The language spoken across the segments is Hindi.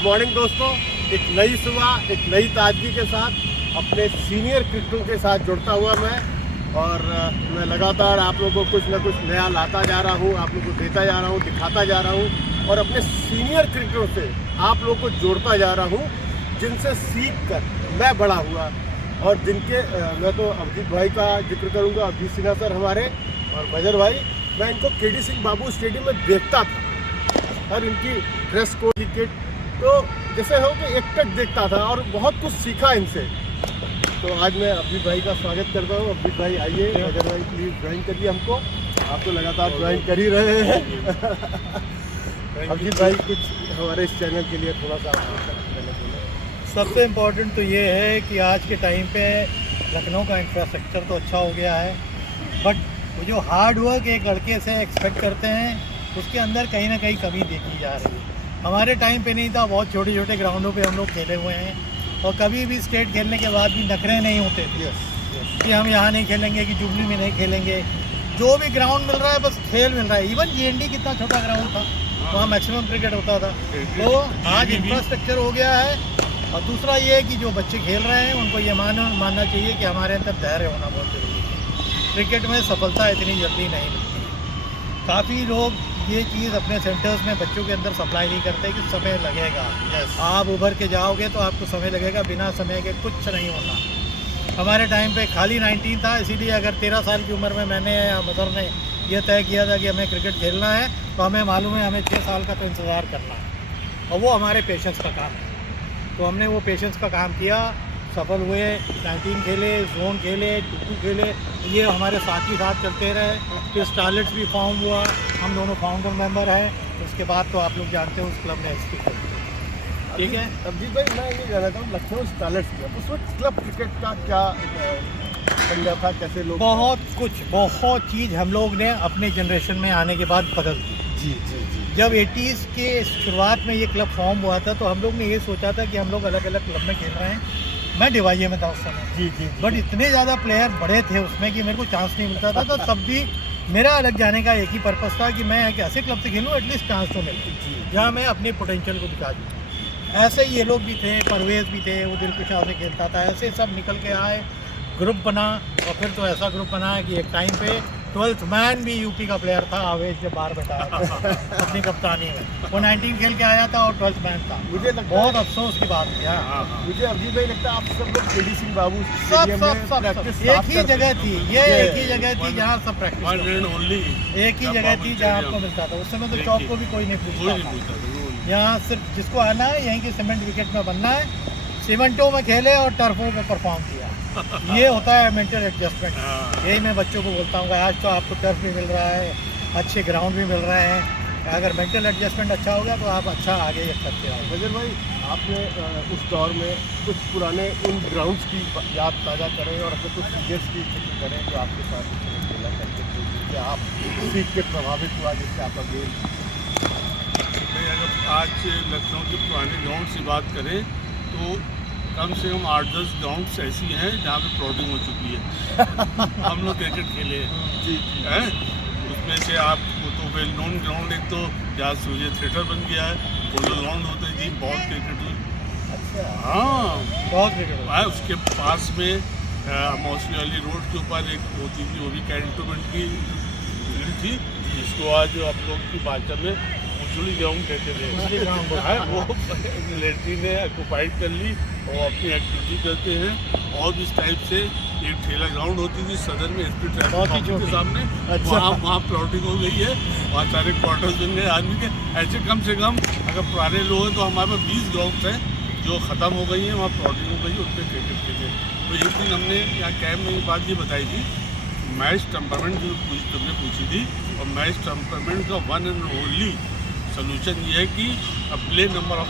गुड मॉर्निंग दोस्तों। एक नई सुबह, एक नई ताजगी के साथ अपने सीनियर क्रिकेटरों के साथ जुड़ता हुआ मैं लगातार आप लोगों को कुछ ना कुछ नया लाता जा रहा हूँ, आप लोगों को देता जा रहा हूँ, दिखाता जा रहा हूँ और अपने सीनियर क्रिकेटरों से आप लोगों को जोड़ता जा रहा हूँ, जिनसे सीख कर मैं बड़ा हुआ और जिनके मैं तो अभिजीत भाई का जिक्र करूँगा, अभिजीत सिन्हा सर हमारे और बजर भाई। मैं इनको केडी सिंह बाबू स्टेडियम में देखता था और इनकी ड्रेस कोड की किट तो जैसे हो कि एक टक देखता था और बहुत कुछ सीखा इनसे। तो आज मैं अभिजीत भाई का स्वागत करता हूँ। अभिजीत भाई आइए, बजर भाई प्लीज़ ज्वाइन करिए हमको, आप तो लगातार ज्वाइन कर ही रहे हैं। अभिजीत भाई कुछ हमारे इस चैनल के लिए थोड़ा सा सबसे इम्पोर्टेंट तो ये है कि आज के टाइम पे लखनऊ का इंफ्रास्ट्रक्चर तो अच्छा हो गया है, बट वो जो हार्ड वर्क एक लड़के से एक्सपेक्ट करते हैं उसके अंदर कहीं ना कहीं कमी देखी जा रही है। हमारे टाइम पे नहीं था, बहुत छोटे छोटे ग्राउंडों पे हम लोग खेले हुए हैं और कभी भी स्टेट खेलने के बाद भी नखरे नहीं होते थे कि हम यहाँ नहीं खेलेंगे, कि जुबली में नहीं खेलेंगे। जो भी ग्राउंड मिल रहा है बस खेल मिल रहा है। इवन GND कितना छोटा ग्राउंड था, वहाँ मैक्सिमम क्रिकेट होता था। तो आज इंफ्रास्ट्रक्चर हो गया है और दूसरा ये है कि जो बच्चे खेल रहे हैं उनको ये मानना चाहिए कि हमारे अंदर धैर्य होना बहुत जरूरी है। क्रिकेट में सफलता इतनी जल्दी नहीं मिलती है। काफ़ी लोग ये चीज़ अपने सेंटर्स में बच्चों के अंदर सप्लाई नहीं करते कि समय लगेगा। आप उभर के जाओगे तो आपको समय लगेगा, बिना समय के कुछ नहीं होना। हमारे टाइम पे खाली 19 था, इसीलिए अगर 13 साल की उम्र में मैंने या मदर ने यह तय किया था कि हमें क्रिकेट खेलना है तो हमें मालूम है हमें 6 साल का तो इंतज़ार करना है और वो हमारे पेशेंस का काम है। तो हमने वो पेशेंस का काम किया, सफल हुए, 19 खेले, जोन खेले, 2 खेले, ये हमारे साथ ही साथ चलते रहे। फिर स्टारलेट्स भी फॉर्म हुआ, हम दोनों फाउंडर मेंबर हैं। उसके बाद तो आप लोग जानते हो उस क्लब ने एक्सपीट कर दिया। ठीक है अभिजीत भाई, मैं ये जानना चाहता हूँ लखनऊ स्टारलेट्स किया उस वक्त क्लब क्रिकेट का क्या पंजा था, कैसे लोग? बहुत चीज़ हम लोग ने अपने जनरेशन में आने के बाद बदल दी। जी जी जी। जब 80s के शुरुआत में ये क्लब फॉर्म हुआ था तो हम लोग ने ये सोचा था कि हम लोग अलग अलग क्लब में खेल रहे हैं। मैं डिवाइए में था उस समय। जी। बट इतने ज़्यादा प्लेयर बड़े थे उसमें कि मेरे को चांस नहीं मिलता था। तो तब भी मेरा अलग जाने का एक ही पर्पस था कि मैं एक ऐसे क्लब से खेलूँ एटलीस्ट चांस तो मिले जहाँ मैं अपने पोटेंशियल को दिखा दूँ। ऐसे ही ये लोग भी थे, परवेज़ भी थे, वो दिलकुशा से खेलता था। ऐसे सब निकल के आए, ग्रुप बना और फिर तो ऐसा ग्रुप बना कि एक टाइम पे 12th मैन भी यूपी का प्लेयर था, आवेश जब बाहर बैठाया था अपनी कप्तानी में। वो 19 खेल के आया था और 12th मैन था। मुझे बहुत अफसोस की बात है। मुझे अभिजीत भाई लगता है आप सब लोग केडी सिंह बाबू सब एक ही जगह थी, ये एक ही जगह थी जहाँ सब प्रैक्टिस, एक ही जगह थी जहाँ आपको मिलता था। उस समय तो चौक को भी कोई नहीं पूछता था। यहाँ सिर्फ जिसको आना है यहीं की सीमेंट विकेट में बनना है, सीमेंटों में खेले और टर्फों में परफॉर्म किया। ये होता है मेंटल एडजस्टमेंट। यही मैं बच्चों को बोलता हूँ, आज तो आपको टर्फ भी मिल रहा है, अच्छे ग्राउंड भी मिल रहे हैं। अगर मेंटल एडजस्टमेंट अच्छा होगा तो आप अच्छा आगे करते हो। बजर भाई, आपने उस दौर में कुछ पुराने उन ग्राउंड्स की याद ताज़ा करें और अपने कुछ सीनियर्स की जिक्र करें जो आपके साथ खेला करते थे, जिससे आप सीख के प्रभावित हुआ, जिससे आपका गेम। अगर आज लखनऊ के पुराने ग्राउंड की बात करें तो कम से कम 8-10 ग्राउंड्स ऐसी हैं जहाँ पे प्लॉटिंग हो चुकी है। हम लोग क्रिकेट खेले जी हैं उसमें से आपको तो वेल नोन ग्राउंड एक तो जहाँ सूर्य थिएटर बन गया है, पोलो ग्राउंड होते हैं जी, बहुत क्रिकेट हुई। अच्छा। हाँ, बहुत क्रिकेट है। उसके पास में मौसमी वाली रोड के ऊपर एक होती थी, वो भी कैंटोनमेंट की फील्ड थी, जिसको आज आप लोग की भाषा में उचुड़ी ग्राउंड कहते थे। वो मिलिट्री ने ऑक्यूपाइड कर ली और अपनी एक्टिविटी करते हैं। और इस टाइप से एक ठेला ग्राउंड होती थी सदर में SP ट्रैफिक ऑफिस के सामने। अच्छा। वहाँ प्लॉटिंग हो गई है, वहाँ सारे क्वार्टर्स बन गए आदमी के। ऐसे कम से कम अगर पुराने लोग हैं तो हमारे पास 20 ग्राउंड्स हैं जो ख़त्म हो गई हैं, वहाँ प्लॉटिंग हो गई है, उन पर क्रिकेट खेले। तो एक दिन हमने यहाँ कैम्प में ये बात ये बताई थी, मैच टेम्परमेंट जो तुमने पूछी थी, और मैच टेम्परमेंट का वन एंड ओनली सोल्यूशन ये है कि प्ले नंबर ऑफ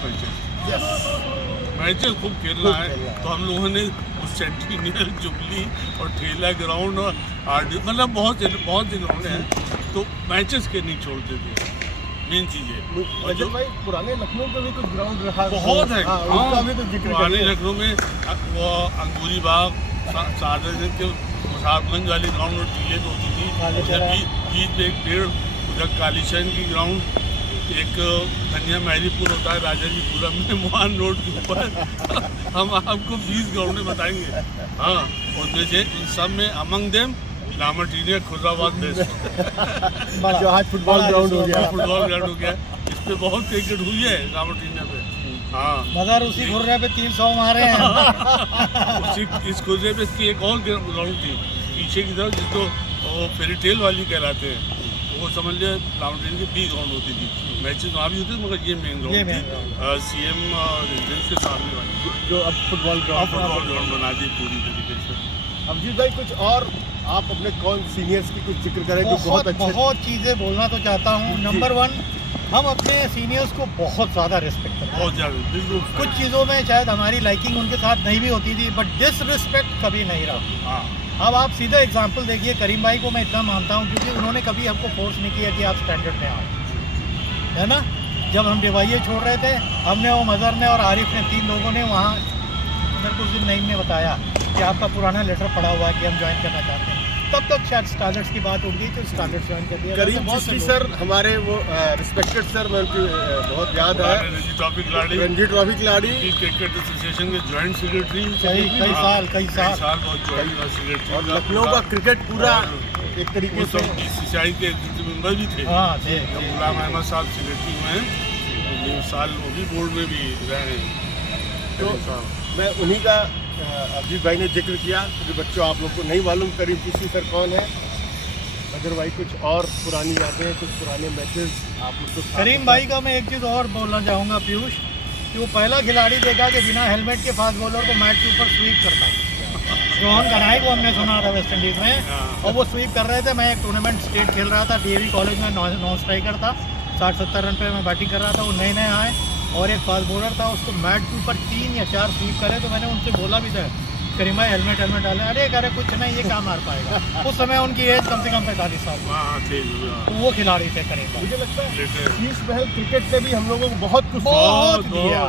मैचेस खूब खेलना है। तो हम लोगों ने उस सेंटिनल, जुबली और ठेला ग्राउंड और मतलब बहुत से ग्राउंड हैं, तो मैचेस के नहीं छोड़ते थे। मेन चीज़ है। और जो भाई पुराने लखनऊ का भी कुछ ग्राउंड रहा बहुत है। उसका भी तो जिक्र पुराने लखनऊ में वो अंगूरी बाग, सादरगंज के मुसाफगंज वाली ग्राउंड और टीले होती थी, बीच में एक पेड़, उधर कालीचंद की ग्राउंड, एक धनिया महरीपुर होता है राजा जी पुरम में मोहन रोड के ऊपर हम आपको 20 ग्राउंड बताएंगे। हाँ, उनमें से इन सब में अमंग देम लामटीनिया खुर्राबाद बेस्ट बड़ा जो आज फुटबॉल ग्राउंड हो गया। फुटबॉल ग्राउंड हो गया। इस पे बहुत क्रिकेट हुई है लामटीनिया पे। हाँ, मगर उसी घुर्रे पे 300 मारे हैं। इस खुर्रे पे इसकी एक और ग्राउंड थी पीछे की तरफ, जिसको फेरी टेल वाली कहलाते हैं। वो समझ लिया लामटीन की 20 ग्राउंड होती थी, मैचेस वहाँ भी होते थे, मगर ये मेन ग्राउंड थी CM रेजिडेंस के सामने वाली, जो अब फुटबॉल फुटबॉल ग्राउंड बना दी पूरी तरीके से। अभिजीत भाई कुछ और आप अपने कौन सीनियर्स की कुछ जिक्र करें जो बहुत अच्छे। बहुत चीज़ें बोलना तो चाहता हूँ। नंबर 1, हम अपने सीनियर्स को बहुत ज़्यादा रिस्पेक्ट करते हैं। बहुत ज़्यादा, बिल्कुल। कुछ चीज़ों में शायद हमारी लाइकिंग उनके साथ नहीं भी होती थी, बट डिसरिस्पेक्ट कभी नहीं रहा। हाँ, अब आप सीधा एग्जांपल देखिए, करीम भाई को मैं इतना मानता हूँ क्योंकि उन्होंने कभी हमको फोर्स नहीं किया कि आप स्टैंडर्ड में आओ, है ना। जब हम डिवाइए छोड़ रहे थे, हमने वो मज़र ने और आरिफ ने 3 लोगों ने वहाँ मेरे को उस दिन नईम ने बताया कि आपका पुराना लेटर पड़ा हुआ है कि हम ज्वाइन करना चाहते हैं। तब तक शायद स्टैंडर्ड्स की बात उठ गई तो स्टैंडर्ड्स ज्वाइन कर दिया। करीम चिश्ती सर हमारे वो रिस्पेक्टेड सर, मैं उनकी बहुत याद है। रणजी ट्रॉफी खिलाड़ी, रणजी ट्रॉफी खिलाड़ी, क्रिकेट एसोसिएशन के जॉइंट सेक्रेटरी कई साल बहुत जॉइंट सेक्रेटरी, और लखनऊ का क्रिकेट पूरा एक तरीके से BCCI के एग्जीक्यूटिव मेंबर भी थे। हाँ थे। गुलाम अहमद साहब सेक्रेटरी हुए हैं, 2 साल वो भी बोर्ड में भी रहे हैं। तो मैं उन्हीं का अभिजीत भाई ने जिक्र किया, क्योंकि बच्चों आप लोग को नहीं मालूम करीम चिश्ती सर कौन है। अगर भाई कुछ और पुरानी यादें, कुछ पुराने मैचेस आप लोग को। करीम भाई का मैं एक चीज़ और बोलना चाहूँगा पीयूष, कि वो पहला खिलाड़ी देखा कि बिना हेलमेट के फास्ट बॉलर को मैट के ऊपर स्वीप करता है। रोहन कनाई को हमने सुना था वेस्ट इंडीज़ में, और वो स्वीप कर रहे थे। मैं एक टूर्नामेंट स्टेट खेल रहा था, DAV कॉलेज में, नॉन स्ट्राइकर था, 60-70 रन पे मैं बैटिंग कर रहा था। वो नए आए और एक फास्ट बॉलर था, उसको मैट के ऊपर 3 या 4 स्वीप करे। तो मैंने उनसे बोला भी था, करीम भाई हेलमेट डाले। अरे कह रहे कुछ नहीं, ये काम मार पाएगा। उस समय उनकी एज कम से कम 45 साल थी। तो वो खिलाड़ी थे करीम भाई। मुझे लगता है शीश महल क्रिकेट ने भी हम लोगों को बहुत कुछ दिया,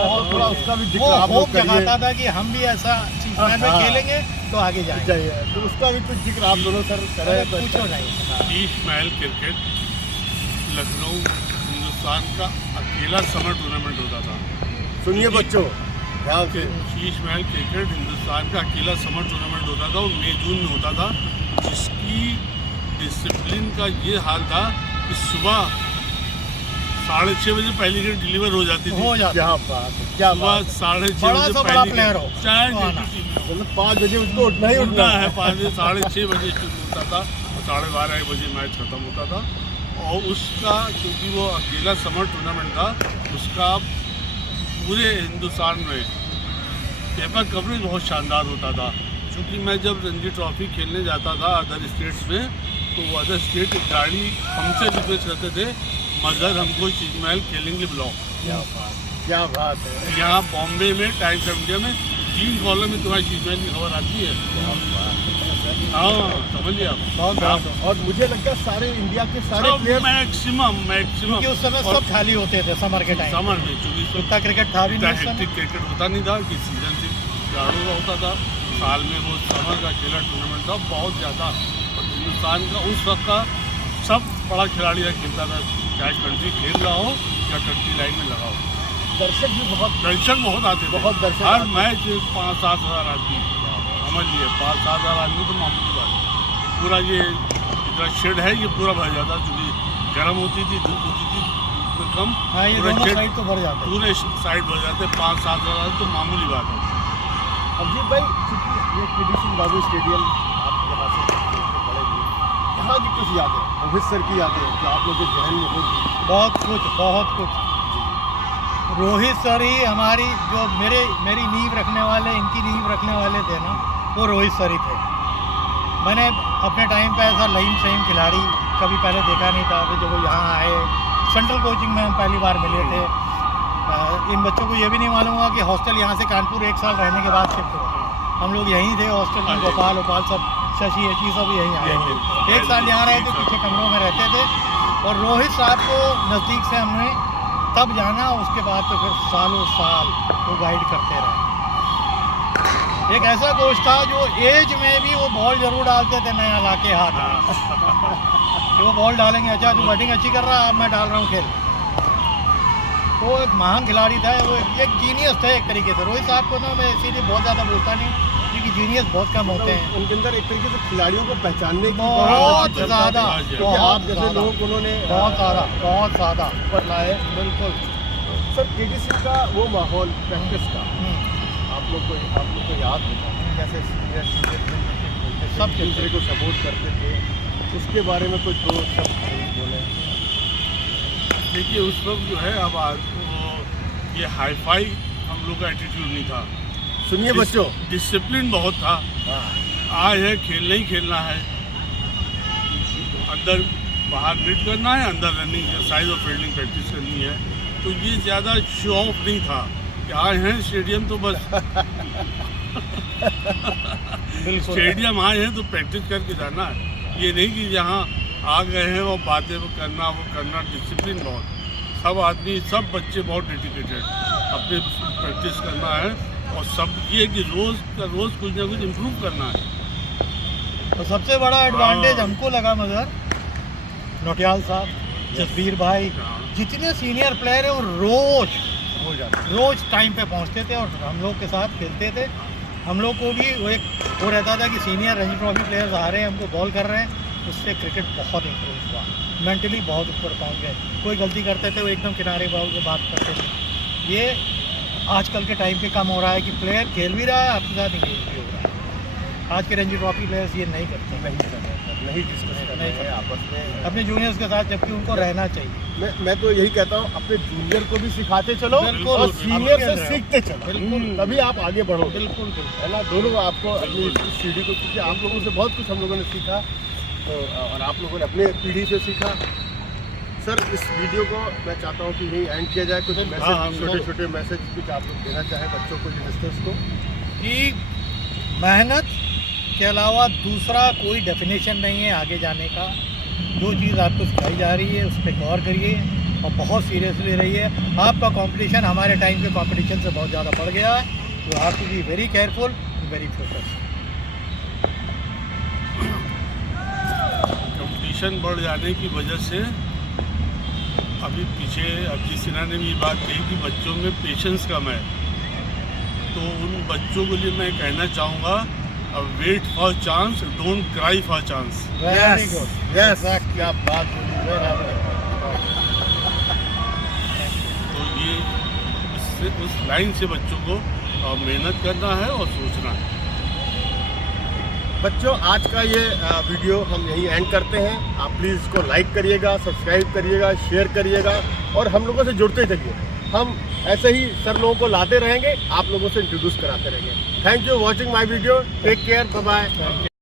और थोड़ा उसका भी जिक्र आप लोग करिए। जगाता था कि हम भी ऐसा शीश महल में खेलेंगे तो आगे जाएंगे, तो उसका भी कुछ जिक्र आप दोनों सर करें। पूछो नहीं। शीश महल क्रिकेट लखनऊ हिंदुस्तान का अकेला समर टूर्नामेंट होता था। सुनिए बच्चों, ध्यान से। शीश महल क्रिकेट हिंदुस्तान का अकेला समर टूर्नामेंट होता था, और मई-जून में होता था, जिसकी डिसिप्लिन का ये हाल था कि सुबह 6:30 बजे पहली गेट डिलीवर हो जाती थी। क्या बात है, क्या सुबह बात। 6:30 बजे पहली प्लेयर हो, चाहे मतलब 5 बजे उसको उठना ही उठना है। 5 बजे 6:30 बजे शुरू होता था और 12:30 बजे मैच खत्म होता था। और उसका, क्योंकि वो अकेला समर टूर्नामेंट था, उसका पूरे हिंदुस्तान में पेपर कवरेज बहुत शानदार होता था। क्योंकि मैं जब रणजी ट्रॉफी खेलने जाता था अदर स्टेट्स में, तो वो अदर स्टेट की गाड़ी हमसे रिक्वेस्ट करते थे, मगर हमको शीश महल खेलेंगे बुलाओ। क्या बात है। यहाँ बॉम्बे में टाइम्स ऑफ इंडिया में 3 कॉलम में तुम्हारी शीश महल की खबर आती है। हाँ, समझिए आप। और मुझे लगता है सारे इंडिया के सारे प्लेयर मैक्सिमम क्योंकि उस समय सब खाली होते थे समर के टाइम। समर में चूंकि इतना क्रिकेट था भी नहीं, हेक्टिक क्रिकेट होता नहीं था कि सीजन से जाड़ों का होता था। साल में वो समर का अकेला टूर्नामेंट था, बहुत ज़्यादा। और हिंदुस्तान का उस वक्त का सब बड़ा खिलाड़ी खेलता था, चाहे कंट्री खेल रहा हो या कंट्री लाइन में लगा हो। दर्शक भी बहुत आते थे, बहुत दर्शक हर मैच 5-7 हज़ार आदमी, समझ लिए 5-7 हज़ार आदमी तो मामूली बात है। पूरा ये इतना शेड है, ये पूरा भर जाता, क्योंकि गर्म होती थी, धूप होती थी, धूप में कम, पूरा साइड तो भर जाते, पूरे साइड भर जाते। 5-7 हज़ार तो मामूली बात है। अभिजीत भाई, चूंकि ये KD सिंह बाबू स्टेडियम आप यहाँ से बड़े हुए, यहाँ की कुछ यादें, रोहित सर की यादें जो आप लोगों के जहन में होगी? बहुत कुछ। रोहित सर ही हमारी, जो मेरी नींव रखने वाले, इनकी नींव रखने वाले थे ना, वो रोहित सर ही थे। मैंने अपने टाइम पे ऐसा लईम सहीम खिलाड़ी कभी पहले देखा नहीं था। जब वो यहाँ आए, सेंट्रल कोचिंग में हम पहली बार मिले थे। इन बच्चों को ये भी नहीं मालूम हुआ कि हॉस्टल यहाँ से कानपुर 1 साल रहने के बाद शिफ्ट हुआ। हम लोग यहीं थे हॉस्टल में, गोपाल सब, शशि सब यहीं आए थे। 1 साल यहाँ रहे थे, पीछे कमरों में रहते थे। और रोहित साहब को नज़दीक से हमने तब जाना, उसके बाद तो फिर सालों साल वो गाइड करते रहे। एक ऐसा कोच था जो एज में भी वो बॉल जरूर डालते थे, नया लाके हाथ में। कि वो बॉल डालेंगे, अच्छा तू बैटिंग अच्छी कर रहा है, अब मैं डाल रहा हूँ खेल। तो एक महान खिलाड़ी था, वो एक जीनियस था एक तरीके से। रोहित साहब को ना मैं इसीलिए बहुत ज़्यादा बोलता नहीं, क्योंकि जीनियस बहुत कम होते हैं। उनके अंदर एक तरीके से खिलाड़ियों को पहचानने की बहुत अच्छी ज़्यादा, क्षमता थी, क्योंकि आप जैसे लोगों को उन्होंने बहुत ज़्यादा ऊपर लाए। बिल्कुल। सर केडीसी का वो माहौल प्रैक्टिस का आप लोग को याद होगा कैसे सीनियर सब एक दूसरे को सपोर्ट करते थे, उसके बारे में कुछ दो शब्द बोले। देखिए उस वक्त जो है अब ये हाई फाई हम लोग का एटीट्यूड नहीं था। सुनिए बच्चों, डिसिप्लिन बहुत था। आज है खेलना ही खेलना है, अंदर बाहर नीट करना है, अंदर रनिंग एक्सरसाइज और फील्डिंग प्रैक्टिस करनी है। तो ये ज़्यादा शो ऑफ नहीं था कि आए हैं स्टेडियम तो बस स्टेडियम आए हैं तो प्रैक्टिस करके जाना है। ये नहीं कि जहाँ आ गए हैं और बातें वो करना। डिसिप्लिन बहुत, सब आदमी सब बच्चे बहुत डेडिकेटेड, अपने प्रैक्टिस करना है और सब ये कि रोज़ कुछ ना कुछ इम्प्रूव करना है। तो सबसे बड़ा एडवांटेज हमको लगा मगर नौटियाल साहब, जसवीर भाई, जितने सीनियर प्लेयर है वो रोज टाइम पे पहुंचते थे और हम लोग के साथ खेलते थे। हम लोग को भी वो रहता था कि सीनियर रणजी ट्रॉफी प्लेयर्स आ रहे हैं, हमको बॉल कर रहे हैं, उससे क्रिकेट बहुत इम्प्रूव हुआ, मेंटली बहुत ऊपर पहुंच गए। कोई गलती करते थे वो एकदम किनारे बाउल के बात करते थे। ये आजकल के टाइम पे कम हो रहा है कि प्लेयर खेल भी रहा है, आपके साथ इंगेज भी हो रहा है। आज के रणजी ट्रॉफी प्लेयर्स ये नहीं करते, नहीं डिस्कस कर रहे हैं आपस में अपने जूनियर्स के साथ, जबकि उनको रहना चाहिए। मैं तो यही कहता हूँ अपने जूनियर को भी सिखाते चलो बिल्कुल, और सीनियर से बिल्कुल। सीखते चलो, बिल्कुल। तभी आप आगे बढ़ो। बिल्कुल है ना, दोनों आपको अपनी सीढ़ी को, क्योंकि आप लोगों से बहुत कुछ हम लोगों ने सीखा तो, और आप लोगों ने अपने पीढ़ी से सीखा। सर इस वीडियो को मैं चाहता हूँ कि यही एंड किया जाए, कुछ मैसेज, छोटे छोटे मैसेज कुछ आप लोग देना चाहें बच्चों को, यंगस्टर्स को। कि मेहनत के अलावा दूसरा कोई डेफिनेशन नहीं है आगे जाने का। जो चीज़ आपको सिखाई जा रही है उस पर गौर करिए और बहुत सीरियसली रहिए। आपका कंपटीशन हमारे टाइम के कंपटीशन से बहुत ज़्यादा बढ़ गया है। You have to be very careful, very focus. Competition बढ़ जाने की वजह से अभी पीछे अभिजीत सिन्हा ने भी ये बात कही कि बच्चों में पेशेंस कम है। तो उन बच्चों के लिए मैं कहना चाहूँगा, wait for chance, don't cry for chance. Very good, yes, क्या बात बोली तो ये उस लाइन से बच्चों को मेहनत करना है और सोचना है। बच्चों आज का ये वीडियो हम यही एंड करते हैं। आप प्लीज़ इसको लाइक करिएगा, सब्सक्राइब करिएगा, शेयर करिएगा और हम लोगों से जुड़ते चलिए। हम ऐसे ही सर लोगों को लाते रहेंगे, आप लोगों से इंट्रोड्यूस कराते रहेंगे। Thank you watching my video, take care, bye bye.